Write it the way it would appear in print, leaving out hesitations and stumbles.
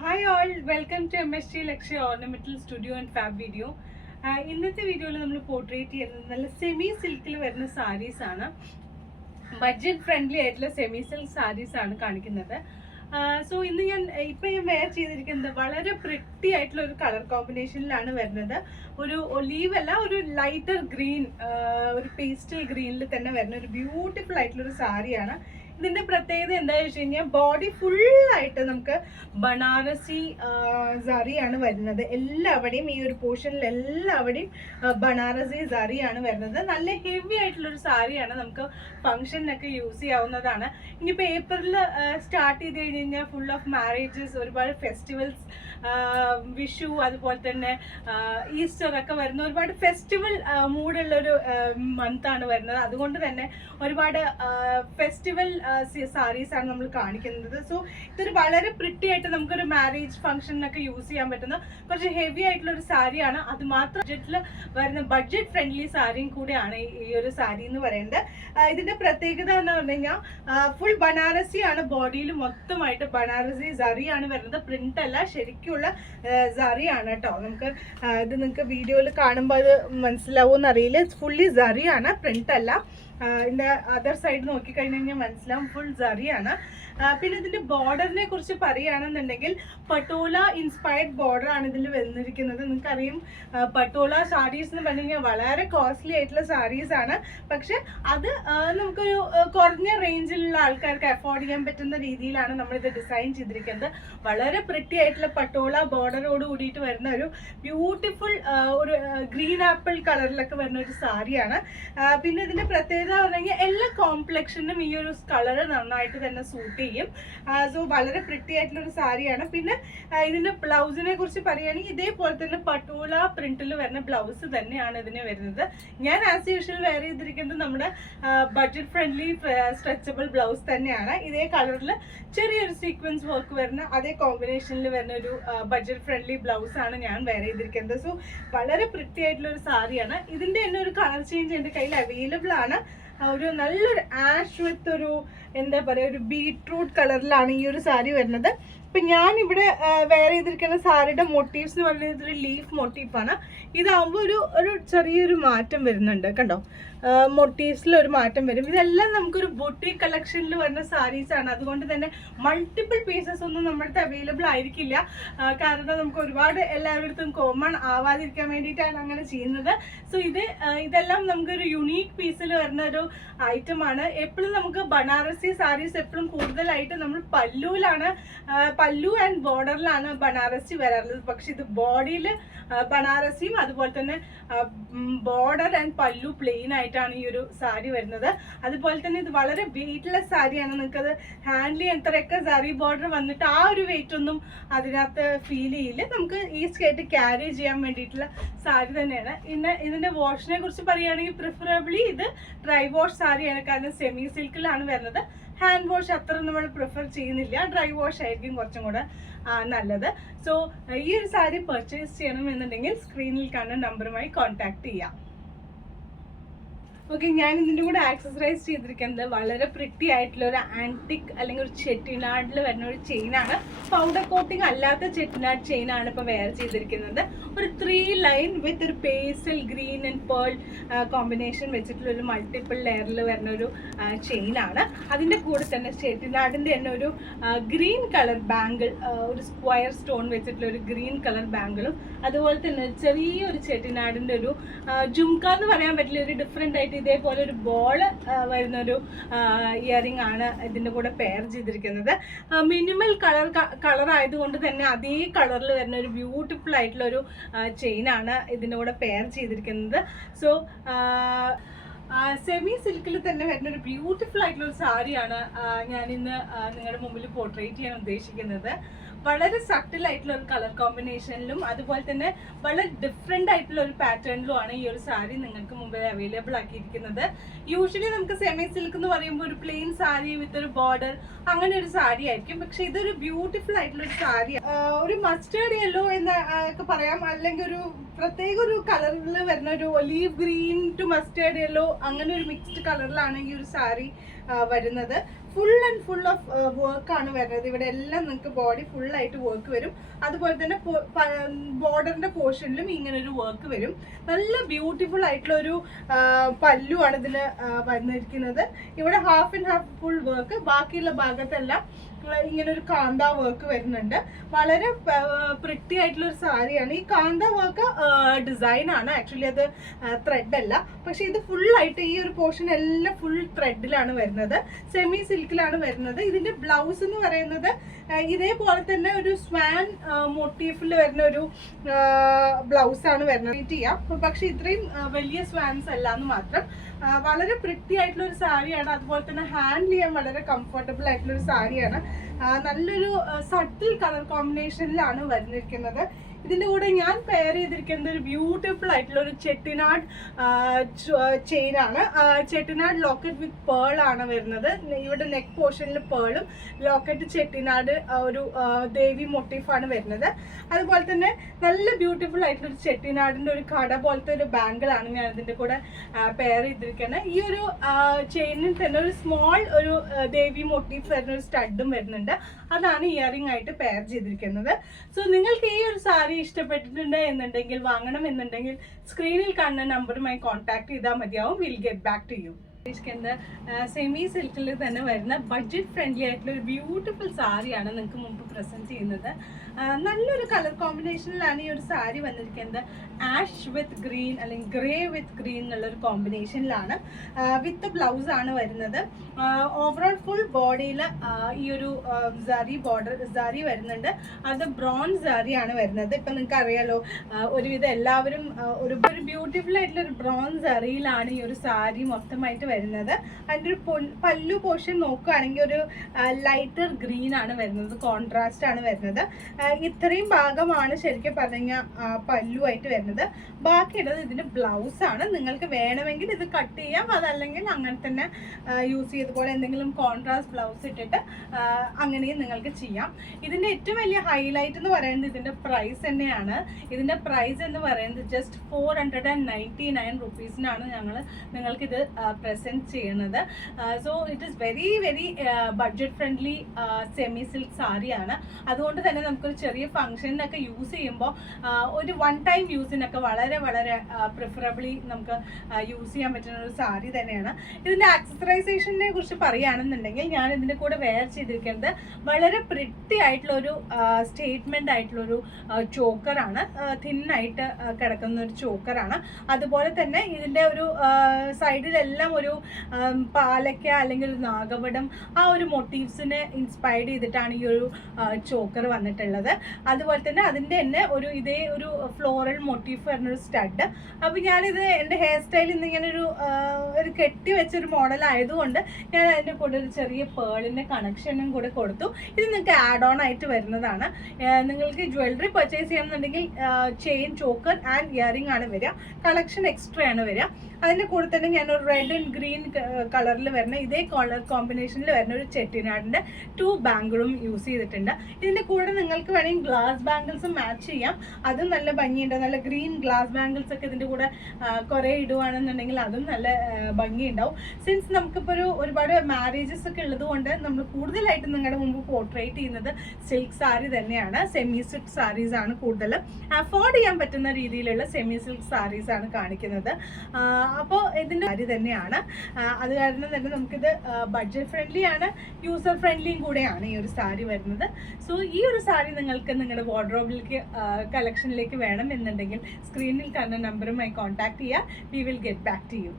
Hi all, welcome to MSG Lecture Ornamental Studio and Fab Video. ഇന്നത്തെ വീഡിയോയിൽ നമ്മൾ portrait ചെയ്യുന്നത് നല്ല സെമി സിൽക്കിൽ വരുന്ന സാരീസ് ആണ്. ബഡ്ജറ്റ് ഫ്രണ്ട്ലി ആയിട്ടുള്ള സെമി സിൽക്ക് സാരീസ് ആണ് കാണിക്കുന്നത്. സോ ഇന്ന് ഞാൻ വെയർ ചെയ്തിരിക്കുന്നത് വളരെ പ്രിറ്റി ആയിട്ടുള്ള ഒരു കളർ കോമ്പിനേഷനിലാണ് വരുന്നത്. ഒരു ഒലീവ് അല്ല, ഒരു ലൈറ്റർ ഗ്രീൻ, ഒരു പേസ്റ്റൽ ഗ്രീനിൽ തന്നെ വരുന്ന ഒരു ബ്യൂട്ടിഫുൾ ആയിട്ടുള്ള ഒരു സാരിയാണ്. ഇതിന്റെ പ്രത്യേകത എന്താണെന്ന് വെച്ച് കഴിഞ്ഞാൽ ബോഡി ഫുള്ളായിട്ട് നമുക്ക് ബനാറസി സാരിയാണ് വരുന്നത്. എല്ലാവിടെയും ഈ ഒരു പോർഷനിൽ എല്ലാവിടെയും ബനാറസി സാരിയാണ് വരുന്നത്. നല്ല ഹെവി ആയിട്ടുള്ള ഒരു സാരിയാണ്, നമുക്ക് ഫംഗ്ഷനൊക്കെ യൂസ് ചെയ്യാവുന്നതാണ്. ഇനിയിപ്പോൾ ഏപ്രിൽ സ്റ്റാർട്ട് ചെയ്ത് കഴിഞ്ഞ് കഴിഞ്ഞാൽ ഫുൾ ഓഫ് മാരേജസ്, ഒരുപാട് ഫെസ്റ്റിവൽസ്, വിഷു, അതുപോലെ തന്നെ ഈസ്റ്റർ ഒക്കെ വരുന്ന ഒരുപാട് ഫെസ്റ്റിവൽ മൂഡുള്ളൊരു മന്താണ് വരുന്നത്. അതുകൊണ്ട് തന്നെ ഒരുപാട് ഫെസ്റ്റിവൽ സാരീസ് ആണ് നമ്മൾ കാണിക്കുന്നത്. സോ ഇതൊരു വളരെ പ്രിറ്റി ആയിട്ട് നമുക്കൊരു മാരേജ് ഫംഗ്ഷനൊക്കെ യൂസ് ചെയ്യാൻ പറ്റുന്ന കുറച്ച് ഹെവി ആയിട്ടുള്ള ഒരു സാരിയാണ്. അത് മാത്രം ബഡ്ജറ്റിൽ വരുന്ന ബഡ്ജറ്റ് ഫ്രണ്ട്ലി സാരിയും കൂടെയാണ് ഈ ഒരു സാരി എന്ന് പറയുന്നത്. ഇതിന്റെ പ്രത്യേകത എന്ന് പറഞ്ഞു കഴിഞ്ഞാൽ ഫുൾ ബനാറസി ആണ്, ബോഡിയിൽ മൊത്തമായിട്ട് ബനാറസി സാരിയാണ് വരുന്നത്. പ്രിന്റ് അല്ല, ശരിക്കുള്ള സാരിയാണ് കേട്ടോ. നമുക്ക് ഇത് നിങ്ങൾക്ക് വീഡിയോയിൽ കാണുമ്പോൾ അത് മനസ്സിലാവുമെന്ന് അറിയില്ല. ഫുള്ളി സാരിയാണ്, പ്രിന്റ് അല്ല. ഇതിന്റെ അതർ സൈഡ് നോക്കിക്കഴിഞ്ഞ് കഴിഞ്ഞാൽ മനസ്സിലാവും ഫുൾ സാരിയാണ്. പിന്നെ ഇതിന്റെ ബോർഡറിനെ കുറിച്ച് പറയുകയാണെന്നുണ്ടെങ്കിൽ പട്ടോല ഇൻസ്പയർഡ് ബോർഡർ ആണ് ഇതിൽ വന്നിരിക്കുന്നത്. നിങ്ങൾക്കറിയും പട്ടോല സാരീസ് എന്ന് പറഞ്ഞു കഴിഞ്ഞാൽ വളരെ കോസ്റ്റ്ലി ആയിട്ടുള്ള സാരീസ് ആണ്. പക്ഷെ അത് നമുക്കൊരു കുറഞ്ഞ റേഞ്ചിലുള്ള ആൾക്കാർക്ക് അഫോർഡ് ചെയ്യാൻ പറ്റുന്ന രീതിയിലാണ് നമ്മളിത് ഡിസൈൻ ചെയ്തിരിക്കുന്നത്. വളരെ പ്രിറ്റി ആയിട്ടുള്ള പട്ടോല ബോർഡറോട് കൂടിയിട്ട് വരുന്ന ഒരു ബ്യൂട്ടിഫുൾ ഒരു ഗ്രീൻ ആപ്പിൾ കളറിലൊക്കെ വരുന്ന ഒരു സാരിയാണ്. പിന്നെ ഇതിന്റെ പ്രത്യേകത പറഞ്ഞു കഴിഞ്ഞാൽ എല്ലാ കോംപ്ലക്ഷനും ഈ ഒരു കളർ നന്നായിട്ട് തന്നെ സൂട്ട് ചെയ്യും. സോ വളരെ പ്രിറ്റി ആയിട്ടുള്ള ഒരു സാരിയാണ്. പിന്നെ ഇതിന്റെ ബ്ലൗസിനെ കുറിച്ച് പറയുകയാണെങ്കിൽ ഇതേപോലെ തന്നെ പട്ടോല പ്രിന്റിൽ വരുന്ന ബ്ലൗസ് തന്നെയാണ് ഇതിന് വരുന്നത്. ഞാൻ ആസ് യൂഷ്വൽ വെയർ ചെയ്തിരിക്കുന്നത് നമ്മുടെ ബഡ്ജറ്റ് ഫ്രണ്ട്ലി സ്ട്രെച്ചബിൾ ബ്ലൗസ് തന്നെയാണ്. ഇതേ കളറിൽ ചെറിയൊരു സീക്വൻസ് വർക്ക് വരുന്ന അതേ കോമ്പിനേഷനിൽ വരുന്ന ഒരു ബഡ്ജറ്റ് ഫ്രണ്ട്ലി ബ്ലൗസ് ആണ് ഞാൻ വെയർ ചെയ്തിരിക്കുന്നത്. സോ വളരെ പ്രിറ്റി ആയിട്ടുള്ള ഒരു സാരിയാണ്. ഇതിന്റെ തന്നെ ഒരു കളർ ചേഞ്ച് എൻ്റെ കയ്യിൽ അവൈലബിൾ ആണ്. ഒരു നല്ലൊരു ആഷ് വിത്ത് ഒരു എന്താ പറയുക, ഒരു ബീട്രൂട്ട് കളറിലാണ് ഈ ഒരു സാരി വരുന്നത്. ഇപ്പം ഞാനിവിടെ വെയർ ചെയ്തിരിക്കുന്ന സാരിയുടെ മോട്ടീവ്സ് എന്ന് പറയുന്നത് ഒരു ലീഫ് മോട്ടീഫാണ്. ഇതാകുമ്പോൾ ഒരു ചെറിയൊരു മാറ്റം വരുന്നുണ്ട്, കണ്ടോ? മോട്ടീവ്സിൽ ഒരു മാറ്റം വരും. ഇതെല്ലാം നമുക്കൊരു ബൊട്ടിക് കളക്ഷനിൽ വരുന്ന സാരീസ് ആണ്. അതുകൊണ്ട് തന്നെ മൾട്ടിപ്പിൾ പീസസ് ഒന്നും നമ്മുടെ അവൈലബിൾ ആയിരിക്കില്ല. കാരണം നമുക്ക് ഒരുപാട് എല്ലാവരുടെ കോമൺ ആവാതിരിക്കാൻ വേണ്ടിയിട്ടാണ് അങ്ങനെ ചെയ്യുന്നത്. സോ ഇതെല്ലാം നമുക്കൊരു യുണീക്ക് പീസിൽ വരുന്ന ഒരു ഐറ്റമാണ്. എപ്പോഴും നമുക്ക് ബനാറസി സാരീസ് എപ്പോഴും കൂടുതലായിട്ട് നമ്മൾ പല്ലു ആൻഡ് ബോർഡറിലാണ് ബനാറസി വരാറുള്ളത്. പക്ഷെ ഇത് ബോഡിയിൽ ബനാറസിയും അതുപോലെ തന്നെ ബോർഡർ ആൻഡ് പല്ലു പ്ലെയിൻ ആയിട്ടാണ് ഈ ഒരു സാരി വരുന്നത്. അതുപോലെ തന്നെ ഇത് വളരെ വെയിറ്റ്ലെസ് സാരിയാണ്. നിങ്ങൾക്കത് ഹാൻഡിൽ ചെയ്യാൻ സാരി ബോർഡർ വന്നിട്ട് ആ ഒരു വെയിറ്റ് ഒന്നും അതിനകത്ത് ഫീൽ ചെയ്യില്ല. നമുക്ക് ഈസി ആയിട്ട് ക്യാരി ചെയ്യാൻ വേണ്ടിയിട്ടുള്ള സാരി തന്നെയാണ്. പിന്നെ ഇതിന്റെ വാഷിനെ കുറിച്ച് പറയുകയാണെങ്കിൽ പ്രിഫറബിളി ഇത് ഡ്രൈ വാഷ് സാരിയാണ്. കാരണം സെമി സിൽക്കിലാണ് വരുന്നത്. ഹാൻഡ് വാഷ് അത്ര നമ്മൾ പ്രിഫർ ചെയ്യുന്നില്ല, ഡ്രൈ വാഷ് ആയിരിക്കും കുറച്ചും കൂടെ നല്ലത്. സോ ഈ ഒരു സാരി പർച്ചേസ് ചെയ്യണമെന്നുണ്ടെങ്കിൽ സ്ക്രീനിൽ കാണുന്ന നമ്പറുമായി കോൺടാക്ട് ചെയ്യാം. ഓക്കെ, ഞാൻ ഇതിൻ്റെ കൂടെ ആക്സസറൈസ് ചെയ്തിരിക്കുന്നത് വളരെ പ്രിറ്റി ആയിട്ടുള്ള ഒരു ആൻറ്റിക് അല്ലെങ്കിൽ ഒരു ചെട്ടിനാടിൽ വരുന്ന ഒരു ചെയിനാണ്. പൗഡർ കോട്ടിങ് അല്ലാത്ത ചെട്ടിനാട് ചെയിനാണ് ഇപ്പോൾ വെയർ ചെയ്തിരിക്കുന്നത്. ഒരു 3 ലൈൻ വിത്ത് ഒരു pastel green and pearl combination വെച്ചിട്ടുള്ള ഒരു മൾട്ടിപ്പിൾ ലെയറിൽ വരുന്ന ഒരു ചെയിനാണ്. അതിൻ്റെ കൂടെ തന്നെ ചെട്ടിനാടിൻ്റെ തന്നെ ഒരു ഗ്രീൻ കളർ ബാങ്കിൾ, ഒരു സ്ക്വയർ സ്റ്റോൺ വെച്ചിട്ടുള്ള ഒരു ഗ്രീൻ കളർ ബാങ്കിളും, അതുപോലെ തന്നെ ചെറിയൊരു ചെട്ടിനാടിൻ്റെ ഒരു ജുംക എന്ന് പറയാൻ പറ്റില്ല, ഒരു ഡിഫറെൻ്റ് ആയിട്ട് ഇതേപോലെ ഒരു ബോൾ വരുന്നൊരു ഇയറിംഗ് ആണ് ഇതിൻ്റെ കൂടെ പെയർ ചെയ്തിരിക്കുന്നത്. മിനിമൽ കളർ ആയതുകൊണ്ട് തന്നെ അതേ കളറിൽ വരുന്ന ഒരു ബ്യൂട്ടിഫുൾ ആയിട്ടുള്ള ഒരു ചെയിനാണ് ഇതിൻ്റെ കൂടെ പെയർ ചെയ്തിരിക്കുന്നത്. സോ സെമി സിൽക്കിൽ തന്നെ വരുന്ന ഒരു ബ്യൂട്ടിഫുൾ ആയിട്ടുള്ള ഒരു സാരിയാണ് ഞാൻ ഇന്ന് നിങ്ങളുടെ മുമ്പിൽ പോർട്രേറ്റ് ചെയ്യാൻ ഉദ്ദേശിക്കുന്നത്. വളരെ സട്ടിൽ ആയിട്ടുള്ള ഒരു കളർ കോമ്പിനേഷനിലും അതുപോലെ തന്നെ വളരെ ഡിഫറെൻ്റ് ആയിട്ടുള്ള ഒരു പാറ്റേണിലുമാണ് ഈ ഒരു സാരി നിങ്ങൾക്ക് മുമ്പിൽ അവൈലബിൾ ആക്കിയിരിക്കുന്നത്. യൂഷ്വലി നമുക്ക് സെമി സിൽക്ക് എന്ന് പറയുമ്പോൾ ഒരു പ്ലെയിൻ സാരി വിത്ത് ഒരു ബോർഡർ അങ്ങനെ ഒരു സാരി ആയിരിക്കും. പക്ഷെ ഇതൊരു ബ്യൂട്ടിഫുൾ ആയിട്ടുള്ള ഒരു സാരി, ഒരു മസ്റ്റേർഡ് യെല്ലോ എന്ന് ഒക്കെ പറയാം, അല്ലെങ്കിൽ ഒരു പ്രത്യേക ഒരു കളറിൽ വരുന്ന ഒരു olive green to mustard yellow അങ്ങനെ ഒരു മിക്സ്ഡ് കളറിലാണ് ഈ ഒരു സാരി വരുന്നത്. ഫുൾ ആൻഡ് ഫുൾ ഓഫ് വർക്കാണ് വരുന്നത്. ഇവിടെ എല്ലാം നിങ്ങൾക്ക് ബോഡി ഫുള്ളായിട്ട് വർക്ക് വരും. അതുപോലെ തന്നെ ബോർഡറിന്റെ പോർഷനിലും ഇങ്ങനെ ഒരു വർക്ക് വരും. നല്ല ബ്യൂട്ടിഫുൾ ആയിട്ടുള്ള ഒരു പല്ലുവാണ് ഇതിന് വന്നിരിക്കുന്നത്. ഇവിടെ half and half full work, ബാക്കിയുള്ള ഭാഗത്തെല്ലാം ഇങ്ങനെ ഒരു കാന്ത വർക്ക് വരുന്നുണ്ട്. വളരെ പ്രിറ്റി ആയിട്ടുള്ള ഒരു സാരിയാണ്. ഈ കാന്ത വർക്ക് ഡിസൈൻ ആണ്, ആക്ച്വലി അത് ത്രെഡ് അല്ല. പക്ഷെ ഇത് ഫുള്ളായിട്ട് ഈ ഒരു പോർഷൻ എല്ലാം ഫുൾ ത്രെഡിലാണ് വരുന്നത്, സെമി സിൽക്കിലാണ് വരുന്നത്. ഇതിന്റെ ബ്ലൗസ് എന്ന് പറയുന്നത് ഇതേപോലെ തന്നെ ഒരു സ്വാൻ മോട്ടീഫിൽ വരുന്ന ഒരു ബ്ലൗസാണ് വരുന്നത്. പക്ഷെ ഇത്രയും വലിയ സ്വാൻസ് അല്ല എന്ന് മാത്രം. വളരെ പ്രിറ്റി ആയിട്ടുള്ള ഒരു സാരിയാണ്. അതുപോലെ തന്നെ ഹാൻഡിൽ ചെയ്യാൻ വളരെ കംഫർട്ടബിൾ ആയിട്ടുള്ള ഒരു സാരിയാണ്. നല്ലൊരു സട്ടിൽ കളർ കോമ്പിനേഷനിലാണ് വരുന്നിരിക്കുന്നത്. ഇതിന്റെ കൂടെ ഞാൻ പെയർ ചെയ്തിരിക്കുന്നത് ഒരു ബ്യൂട്ടിഫുൾ ആയിട്ടുള്ള ഒരു ചെട്ടിനാട് ചെയിൻ ആണ്. ചെട്ടിനാട് ലോക്കറ്റ് വിത്ത് പേൾ ആണ് വരുന്നത്. ഇവിടെ നെക്ക് പോർഷനിൽ പേളും ലോക്കറ്റ് ചെട്ടിനാട് ഒരു ദേവി മോട്ടീഫാണ് വരുന്നത്. അതുപോലെ തന്നെ നല്ല ബ്യൂട്ടിഫുൾ ആയിട്ടുള്ള ഒരു ചെട്ടിനാടിന്റെ ഒരു കട പോലത്തെ ഒരു ബാങ്കിൾ ആണ് ഞാൻ ഇതിന്റെ കൂടെ പെയർ ചെയ്തിരിക്കുന്നത്. ഈ ഒരു ചെയിനിൽ തന്നെ ഒരു സ്മോൾ ഒരു ദേവി മോട്ടീഫ് വരുന്ന ഒരു സ്റ്റഡും വരുന്നുണ്ട്. അതാണ് ഇയറിംഗ് ആയിട്ട് പെയർ ചെയ്തിരിക്കുന്നത്. സോ നിങ്ങൾക്ക് ഈ ഒരു സാരി ഇഷ്ടപ്പെട്ടിട്ടുണ്ട് എന്നുണ്ടെങ്കിൽ, വാങ്ങണം എന്നുണ്ടെങ്കിൽ സ്ക്രീനിൽ കാണുന്ന നമ്പറുമായി കോൺടാക്ട് ചെയ്താൽ മതിയാവും. Will get back to you. Semi സിൽക്കിൽ തന്നെ വരുന്ന ബഡ്ജറ്റ് ഫ്രണ്ട്ലി ആയിട്ടുള്ള ഒരു ബ്യൂട്ടിഫുൾ സാരിയാണ് നിങ്ങൾക്ക് മുമ്പ് പ്രസന്റ് ചെയ്യുന്നത്. നല്ലൊരു കളർ കോമ്പിനേഷനിലാണ് ഈ ഒരു സാരി വന്നിരിക്കുന്നത്. ആഷ് വിത്ത് ഗ്രീൻ അല്ലെങ്കിൽ ഗ്രേ വിത്ത് ഗ്രീൻ എന്നുള്ളൊരു കോമ്പിനേഷനിലാണ്. വിത്ത് ബ്ലൗസ് ആണ് വരുന്നത്. ഓവറോൾ ഫുൾ ബോഡിയിൽ ഈ ഒരു സാരി വരുന്നുണ്ട്. അത് ബ്രോൺസ് സാരിയാണ് വരുന്നത്. ഇപ്പം നിങ്ങൾക്ക് അറിയാലോ, ഒരുവിധം എല്ലാവരും ഒരു ബ്യൂട്ടിഫുൾ ആയിട്ടുള്ള ഒരു ബ്രോൺസ് സാരിയിലാണ് ഈ ഒരു സാരി മൊത്തമായിട്ട് വരുന്നത്. അതിൻ്റെ ഒരു പല്ലു പോർഷൻ നോക്കുകയാണെങ്കിൽ ഒരു ലൈറ്റർ ഗ്രീൻ ആണ് വരുന്നത്, കോൺട്രാസ്റ്റ് ആണ് വരുന്നത്. ഇത്രയും ഭാഗമാണ് ശരിക്കും പറഞ്ഞു കഴിഞ്ഞാൽ പല്ലുവായിട്ട് വരുന്നത്. ബാക്കിയുള്ളത് ഇതിന്റെ ബ്ലൗസ് ആണ്. നിങ്ങൾക്ക് വേണമെങ്കിൽ ഇത് കട്ട് ചെയ്യാം, അതല്ലെങ്കിൽ അങ്ങനെ തന്നെ യൂസ് ചെയ്തപോലെ എന്തെങ്കിലും കോൺട്രാസ്റ്റ് ബ്ലൗസ് ഇട്ടിട്ട് അങ്ങനെയും നിങ്ങൾക്ക് ചെയ്യാം. ഇതിന്റെ ഏറ്റവും വലിയ ഹൈലൈറ്റ് എന്ന് പറയുന്നത് ഇതിന്റെ പ്രൈസ് തന്നെയാണ്. ഇതിന്റെ പ്രൈസ് എന്ന് പറയുന്നത് ജസ്റ്റ് 499 റുപ്പീസിനാണ് നിങ്ങൾക്കിത് പ്രസന്റ് ചെയ്യുന്നത്. So it is very very budget friendly semi silk സാരിയാണ്. അതുകൊണ്ട് തന്നെ നമുക്കൊരു ചെറിയ ഫംഗ്ഷനൊക്കെ യൂസ് ചെയ്യുമ്പോൾ ഒരു വൺ ടൈം യൂസിനൊക്കെ വളരെ വളരെ പ്രിഫറബിളി നമുക്ക് യൂസ് ചെയ്യാൻ പറ്റുന്ന ഒരു സാരി തന്നെയാണ്. ഇതിൻ്റെ ആക്സസറൈസേഷനെ കുറിച്ച് പറയുകയാണെന്നുണ്ടെങ്കിൽ ഞാൻ ഇതിൻ്റെ കൂടെ വെയർ ചെയ്തിരിക്കുന്നത് വളരെ പ്രിറ്റി ആയിട്ടുള്ള ഒരു സ്റ്റേറ്റ്മെൻ്റ് ആയിട്ടുള്ളൊരു ചോക്കറാണ്. തിന്നായിട്ട് കിടക്കുന്ന ഒരു ചോക്കറാണ്. അതുപോലെ തന്നെ ഇതിൻ്റെ ഒരു സൈഡിലെല്ലാം ഒരു പാലക്ക അല്ലെങ്കിൽ ഒരു നാഗവടം ആ ഒരു മോട്ടീവ്സിനെ ഇൻസ്പയർഡ് ചെയ്തിട്ടാണ് ഈ ഒരു ചോക്കർ വന്നിട്ടുള്ളത്. അതുപോലെ തന്നെ അതിൻ്റെ തന്നെ ഇതേ ഒരു ഫ്ലോറൽ മോട്ടീഫ് വരുന്നൊരു സ്റ്റഡ്. അപ്പോൾ ഞാനിത് എൻ്റെ ഹെയർ സ്റ്റൈലിൽ നിന്ന് ഇങ്ങനെ ഒരു കെട്ടി വെച്ചൊരു മോഡൽ ആയതുകൊണ്ട് ഞാൻ അതിൻ്റെ കൂടെ ഒരു ചെറിയ പേളിൻ്റെ കണക്ഷനും കൂടെ കൊടുത്തു. ഇത് നിങ്ങൾക്ക് ആഡ് ഓൺ ആയിട്ട് വരുന്നതാണ്. നിങ്ങൾക്ക് ജ്വല്ലറി പർച്ചേസ് ചെയ്യണമെന്നുണ്ടെങ്കിൽ ചെയിൻ, ചോക്കർ ആൻഡ് ഇയറിംഗ് ആണ് വരിക. കളക്ഷൻ എക്സ്ട്രാ ആണ് വരിക. അതിൻ്റെ കൂടെ തന്നെ ഞാനൊരു റെഡ് ആൻഡ് ഗ്രീൻ കളറിൽ വരുന്ന ഇതേ കളർ കോമ്പിനേഷനിൽ വരുന്ന ഒരു ചെട്ടിനാടിൻ്റെ 2 ബാങ്കിളും യൂസ് ചെയ്തിട്ടുണ്ട്. ഇതിൻ്റെ കൂടെ നിങ്ങൾക്ക് വേണമെങ്കിൽ ഗ്ലാസ് ബാംഗിൾസ് മാച്ച് ചെയ്യാം. അതും നല്ല ഭംഗിയുണ്ട്. നല്ല ഗ്രീൻ ഗ്ലാസ് ബാംഗിൾസ് ഒക്കെ ഇതിൻ്റെ കൂടെ കുറേ ഇടുവാണെന്നുണ്ടെങ്കിൽ അതും നല്ല ഭംഗിയുണ്ടാവും. സിൻസ് നമുക്കിപ്പോൾ ഒരുപാട് മാരേജസ് ഒക്കെ ഉള്ളത് കൊണ്ട് നമ്മൾ കൂടുതലായിട്ട് നിങ്ങളുടെ മുമ്പ് പോർട്രേറ്റ് ചെയ്യുന്നത് സിൽക്ക് സാരി തന്നെയാണ്. സെമി സിൽക്ക് സാരീസ് ആണ് കൂടുതൽ അഫോർഡ് ചെയ്യാൻ പറ്റുന്ന രീതിയിലുള്ള സെമി സിൽക്ക് സാരീസ് ആണ് കാണിക്കുന്നത്. അപ്പോൾ ഇതിൻ്റെ സാരി തന്നെയാണ്. അത് കാരണം തന്നെ നമുക്കിത് ബഡ്ജറ്റ് ഫ്രണ്ട്ലി ആണ്, യൂസർ ഫ്രണ്ട്ലിയും കൂടെയാണ് ഈ ഒരു സാരി വരുന്നത്. സോ ഈ ഒരു സാരി നിങ്ങൾക്ക് നിങ്ങളുടെ വാർഡ്രോബിലേക്ക് കളക്ഷനിലേക്ക് വേണം എന്നുണ്ടെങ്കിൽ സ്ക്രീനിൽ കാണുന്ന നമ്പറുമായി കോൺടാക്ട് ചെയ്യുക. We will get back to U.